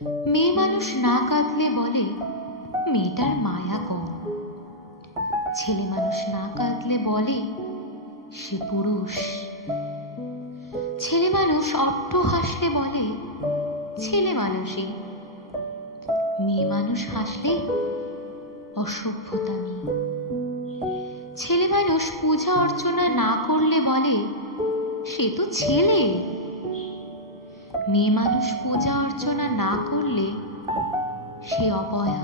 মেয়ে মানুষ না কাঁদলে বলে মেয়েটার মায়া কম। ছেলে মানুষ না কাঁদলে বলে সে পুরুষ। ছেলে মানুষ অট্ট হাসলে বলে ছেলে মানুষই। মেয়ে মানুষ হাসলে অসভ্যতামি। ছেলে মানুষ পূজা অর্চনা না করলে বলে সে তো ছেলে। মেয়ে মানুষ পূজা অর্চনা না করলে সে অপয়া,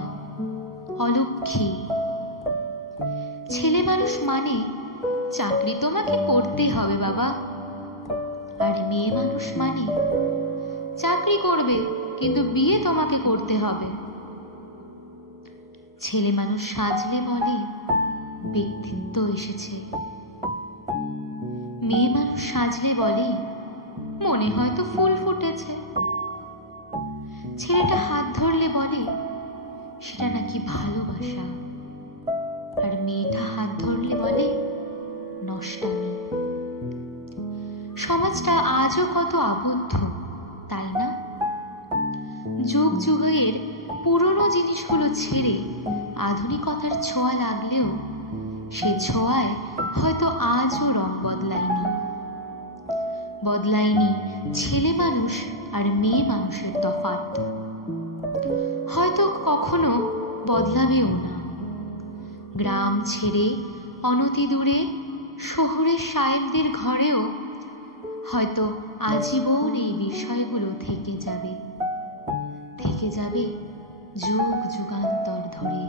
অলক্ষী। ছেলে মানুষ মানে চাকরি তোমাকে করতে হবে বাবা, আর মেয়ে মানুষ মানে চাকরি করবে কিন্তু বিয়ে তোমাকে করতে হবে। ছেলে মানুষ সাজলে বলে ব্যক্তিত্ব এসেছে, মেয়ে মানুষ সাজলে বলে মনে হয়তো ফুল ফুটেছে। ছেলেটা হাত ধরলে বলে সেটা নাকি ভালোবাসা, আর মেয়েটা হাত ধরলে বলে নষ্টামি। সমাজটা আজও কত আবদ্ধ, তাই না? যুগ যুগের পুরনো জিনিসগুলো ছেড়ে আধুনিকতার ছোঁয়া লাগলেও সে ছোঁয়ায় হয়তো আজও রং বদলায়নি ছেলে মানুষ আর মেয়ে মানুষের তফাৎ। হয়তো কখনো বদলাবেও না। গ্রাম ছেড়ে অনতি দূরে শহুরে সাহেবদের ঘরেও হয়তো আজীবন এই বিষয়গুলো থেকে যাবে যুগ যুগান্তর ধরে।